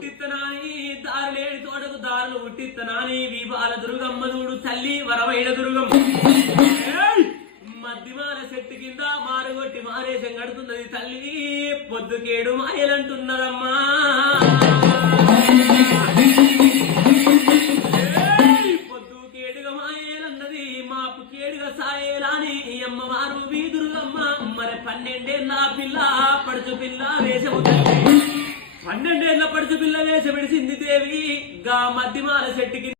ఉట్టిత్తనాని దారి లేని తోటకు దారులు ఉట్టిత్తనాని వివాల దుర్గమ్మ చూడు తల్లి వరవైన దుర్గమ్మ మధ్యమాల చెట్టు కింద మారుగొట్టి మారేసం కడుతున్నది తల్లి పొద్దుకేడు మాయలంటున్నదమ్మా పొద్దుకేడుగా మాయేలన్నది మాపు కేడుగా సాయేలాని అమ్మవారు వీదురుగమ్మ మరి 12 ఏళ్ళ పిల్ల పడుచు పిల్ల వేషము 12 ఏళ్ళ పడుచు పిల్ల వేష విడిసింది దేవి గా మధ్యమాల చెట్టుకి